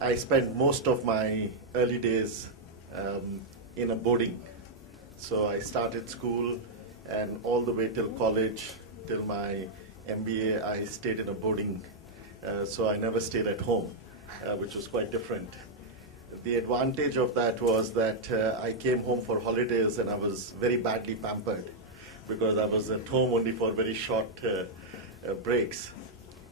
I spent most of my early days in a boarding. So I started school and all the way till college, till my MBA, I stayed in a boarding. So I never stayed at home, which was quite different. The advantage of that was that I came home for holidays and I was very badly pampered because I was at home only for very short breaks.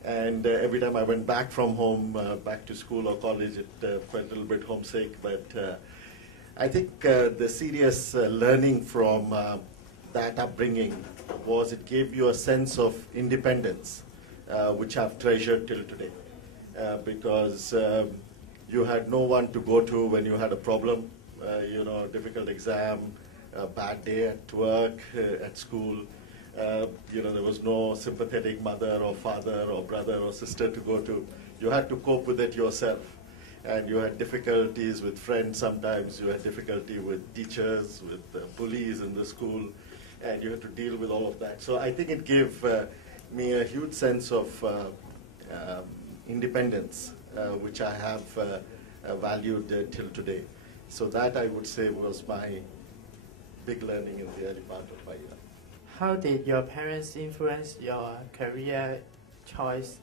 And every time I went back from home, back to school or college, it felt a little bit homesick. But I think the serious learning from that upbringing was it gave you a sense of independence, which I've treasured till today. Because you had no one to go to when you had a problem, you know, a difficult exam, a bad day at work, at school. You know, there was no sympathetic mother or father or brother or sister to go to. You had to cope with it yourself. And you had difficulties with friends sometimes. You had difficulty with teachers, with bullies in the school. And you had to deal with all of that. So I think it gave me a huge sense of independence, which I have valued till today. So that, I would say, was my big learning in the early part of my life. How did your parents influence your career choice?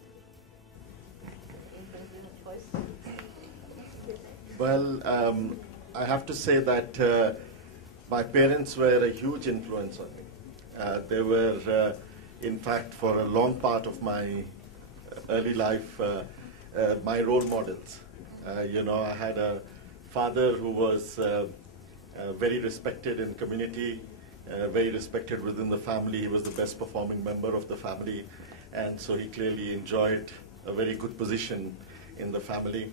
Well, I have to say that my parents were a huge influence on me. They were, in fact, for a long part of my early life, my role models. You know, I had a father who was very respected in community, very respected within the family. He was the best performing member of the family, and so he clearly enjoyed a very good position in the family.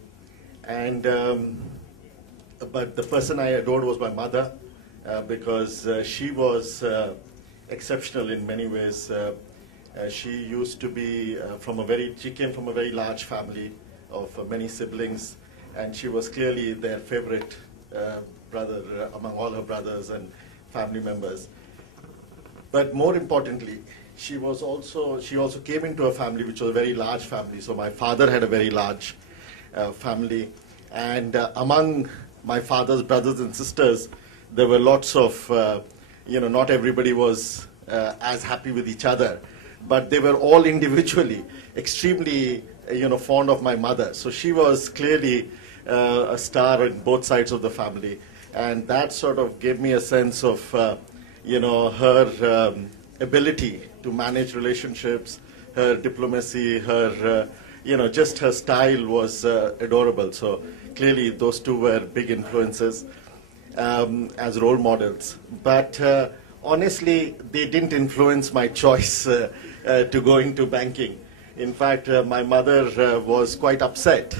And but the person I adored was my mother, because she was exceptional in many ways. She used to be she came from a very large family of many siblings, and she was clearly their favorite brother among all her brothers and family members. But more importantly, she also came into a family which was a very large family. So my father had a very large family, and among my father's brothers and sisters, there were lots of, you know, not everybody was as happy with each other, but they were all individually extremely, you know, fond of my mother. So she was clearly a star on both sides of the family. And that sort of gave me a sense of, you know, her ability to manage relationships, her diplomacy, her, you know, just her style was adorable. So clearly those two were big influences as role models. But honestly, they didn't influence my choice to go into banking. In fact, my mother was quite upset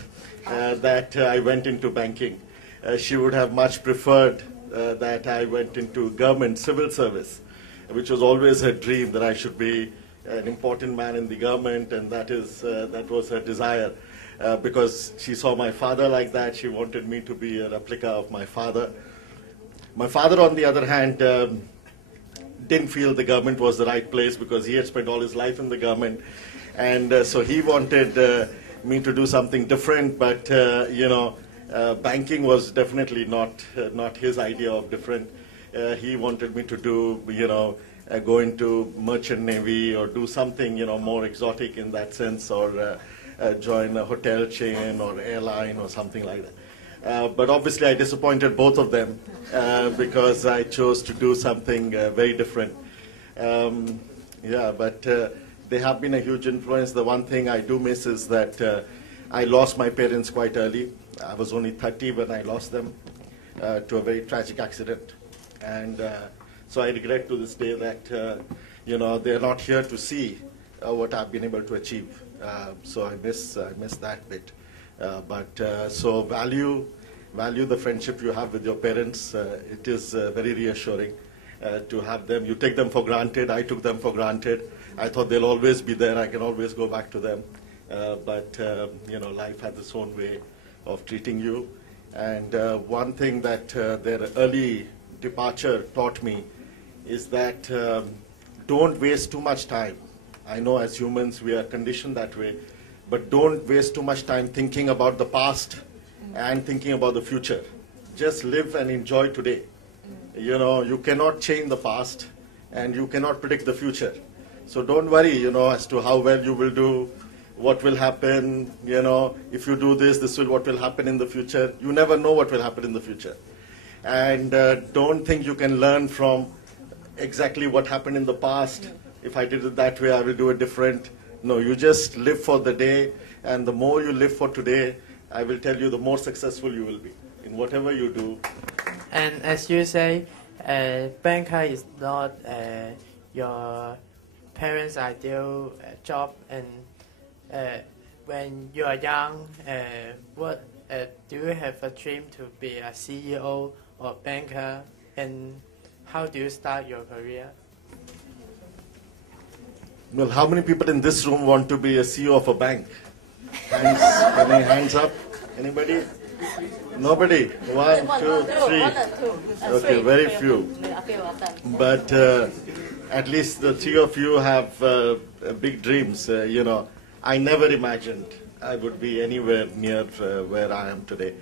that I went into banking. She would have much preferred that I went into government civil service, which was always her dream, that I should be an important man in the government, and that was her desire. Because she saw my father like that, she wanted me to be a replica of my father. My father, on the other hand, didn't feel the government was the right place because he had spent all his life in the government. And so he wanted me to do something different, but you know, banking was definitely not his idea of different. He wanted me to do, you know, go into merchant navy or do something, you know, more exotic in that sense, or join a hotel chain or airline or something like that. But obviously I disappointed both of them because I chose to do something very different. Yeah, but they have been a huge influence. The one thing I do miss is that I lost my parents quite early. I was only 30 when I lost them to a very tragic accident. And so I regret to this day that, you know, they're not here to see what I've been able to achieve. So I miss that bit. So value the friendship you have with your parents. It is very reassuring to have them. You take them for granted. I took them for granted. I thought they'll always be there. I can always go back to them. But you know, life has its own way of treating you. And one thing that their early departure taught me is that don't waste too much time. I know as humans we are conditioned that way, but don't waste too much time thinking about the past and thinking about the future. Just live and enjoy today. You know, you cannot change the past and you cannot predict the future. So don't worry, you know, as to how well you will do, what will happen, you know, if you do this, what will happen in the future. You never know what will happen in the future. And don't think you can learn from exactly what happened in the past. If I did it that way, I will do it different. No, you just live for the day, and the more you live for today, I will tell you, the more successful you will be in whatever you do. And as you say, banker is not your parents' ideal job. And when you are young, what do you have a dream to be a CEO or banker? And how do you start your career? Well, how many people in this room want to be a CEO of a bank? Hands, any hands up? Anybody? Nobody? 1, 2, 3. Okay, very few. But at least the three of you have big dreams. You know, I never imagined I would be anywhere near where I am today.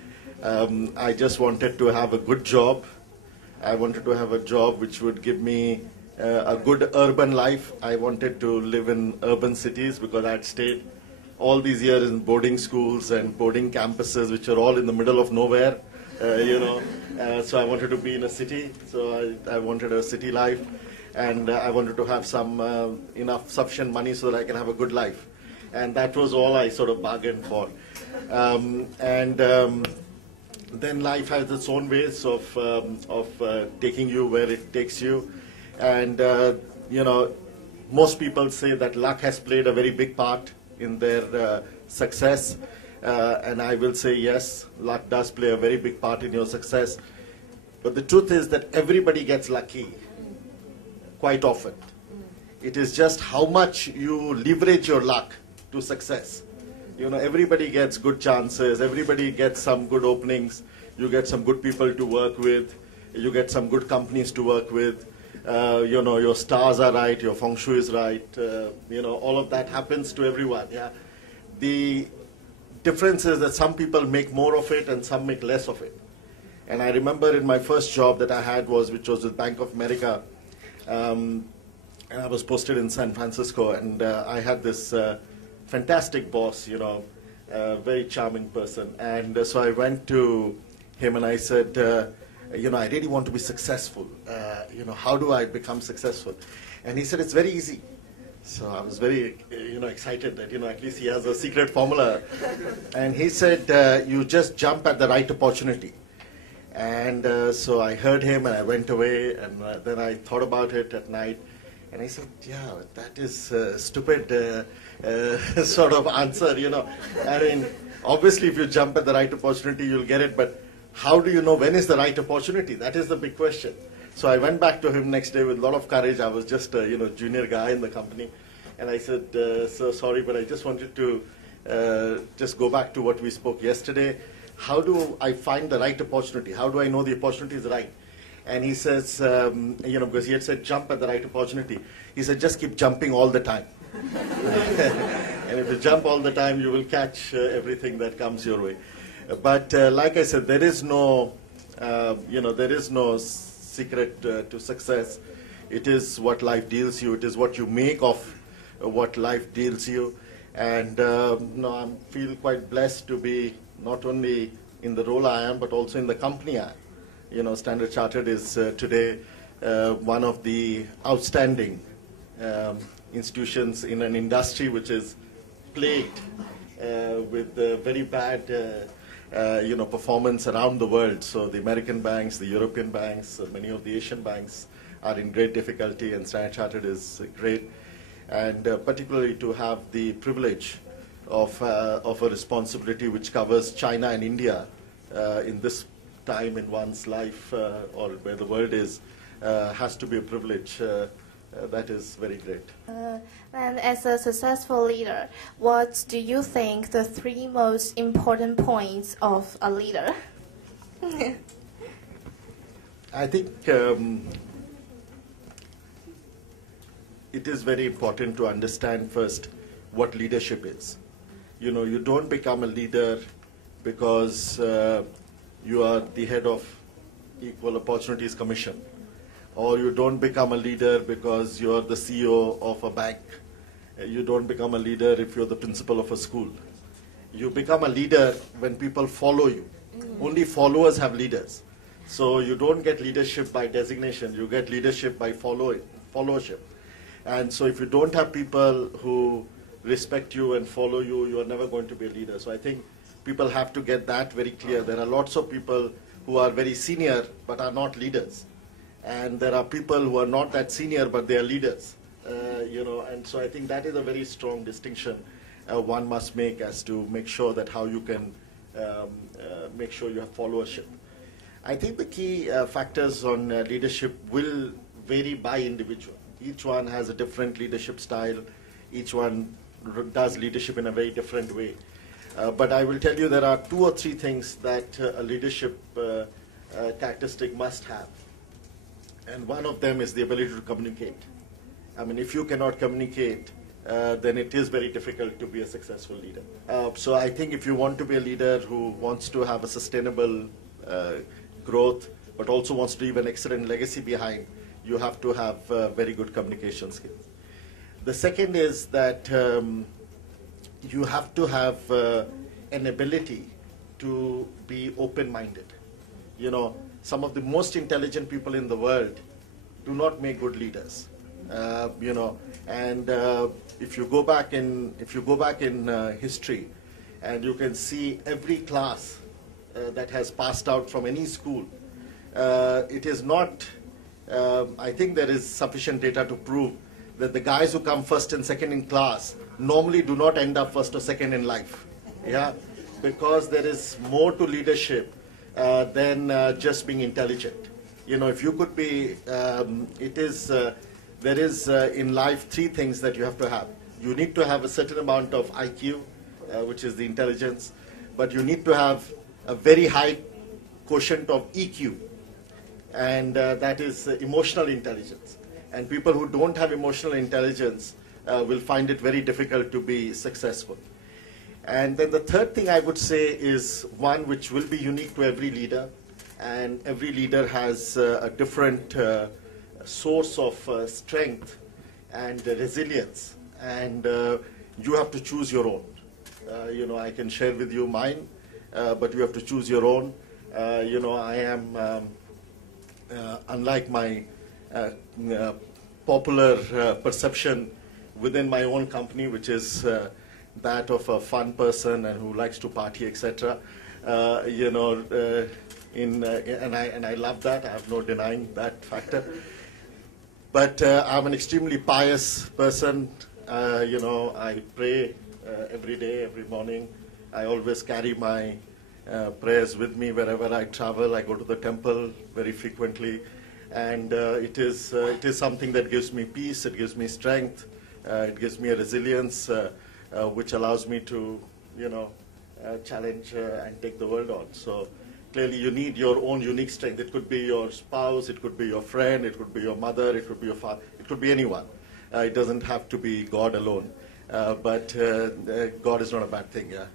I just wanted to have a good job. I wanted to have a job which would give me a good urban life. I wanted to live in urban cities because I had stayed all these years in boarding schools and boarding campuses, which are all in the middle of nowhere, you know. So I wanted to be in a city. So I wanted a city life, and I wanted to have some enough sufficient money so that I can have a good life. And that was all I sort of bargained for. Then life has its own ways of taking you where it takes you. And, you know, most people say that luck has played a very big part in their success. And I will say, yes, luck does play a very big part in your success. But the truth is that everybody gets lucky quite often. It is just how much you leverage your luck to success. You know, everybody gets good chances. Everybody gets some good openings. You get some good people to work with. You get some good companies to work with. You know, your stars are right, your feng shui is right, you know, all of that happens to everyone, yeah. The difference is that some people make more of it and some make less of it. And I remember in my first job that I had which was with Bank of America, and I was posted in San Francisco, and I had this fantastic boss, you know, very charming person. And so I went to him and I said, you know, I really want to be successful. You know, how do I become successful? And he said, it's very easy. So I was very, you know, excited that, you know, at least he has a secret formula. And he said, you just jump at the right opportunity. And so I heard him and I went away, and then I thought about it at night. And I said, yeah, that is a stupid sort of answer, you know. I mean, obviously if you jump at the right opportunity, you'll get it, but how do you know when is the right opportunity? That is the big question. So I went back to him next day with a lot of courage. I was just a, you know, junior guy in the company. And I said, so sorry, but I just wanted to just go back to what we spoke yesterday. How do I find the right opportunity? How do I know the opportunity is right? And he says, you know, because he had said jump at the right opportunity. He said, just keep jumping all the time. And if you jump all the time, you will catch everything that comes your way. But like I said, there is no, you know, there is no secret to success. It is what life deals you. It is what you make of what life deals you. And no, I feel quite blessed to be not only in the role I am, but also in the company I am. You know, Standard Chartered is today one of the outstanding institutions in an industry which is plagued with very bad you know, performance around the world. So the American banks, the European banks, many of the Asian banks are in great difficulty, and Standard Chartered is great. And particularly to have the privilege of a responsibility which covers China and India in this time in one's life or where the world is, has to be a privilege. That is very great. And as a successful leader, what do you think the 3 most important points of a leader? I think it is very important to understand first what leadership is. You know, you don't become a leader because you are the head of Equal Opportunities Commission, or you don't become a leader because you're the CEO of a bank. You don't become a leader if you're the principal of a school. You become a leader when people follow you. Only followers have leaders. So you don't get leadership by designation, you get leadership by followership. And so if you don't have people who respect you and follow you, you are never going to be a leader. So I think people have to get that very clear. There are lots of people who are very senior but are not leaders. And there are people who are not that senior but they are leaders. And so I think that is a very strong distinction one must make as to make sure that how you can make sure you have followership. I think the key factors on leadership will vary by individual. Each one has a different leadership style. Each one does leadership in a very different way. But I will tell you there are 2 or 3 things that a leadership characteristic must have. And one of them is the ability to communicate. I mean, if you cannot communicate, then it is very difficult to be a successful leader. So I think if you want to be a leader who wants to have a sustainable growth, but also wants to leave an excellent legacy behind, you have to have very good communication skills. The second is that you have to have an ability to be open-minded. Some of the most intelligent people in the world do not make good leaders. And if you go back in history, and you can see every class that has passed out from any school, it is not. I think there is sufficient data to prove that the guys who come first and second in class normally do not end up first or second in life. Yeah, because there is more to leadership than just being intelligent. If you could be, there is in life 3 things that you have to have. You need to have a certain amount of IQ, which is the intelligence, but you need to have a very high quotient of EQ, and that is emotional intelligence. And people who don't have emotional intelligence will find it very difficult to be successful. And then the third thing I would say is one which will be unique to every leader, and every leader has a different source of strength and resilience, and you have to choose your own. I can share with you mine, but you have to choose your own. I am, unlike my popular perception within my own company, which is that of a fun person and who likes to party, etc. And I love that. I have no denying that factor. But I'm an extremely pious person. I pray every day, every morning. I always carry my prayers with me wherever I travel. I go to the temple very frequently, and it is something that gives me peace. It gives me strength. It gives me a resilience, which allows me to, challenge and take the world on. So clearly, you need your own unique strength. It could be your spouse, it could be your friend, it could be your mother, it could be your father, it could be anyone. It doesn't have to be God alone. But God is not a bad thing. Yeah.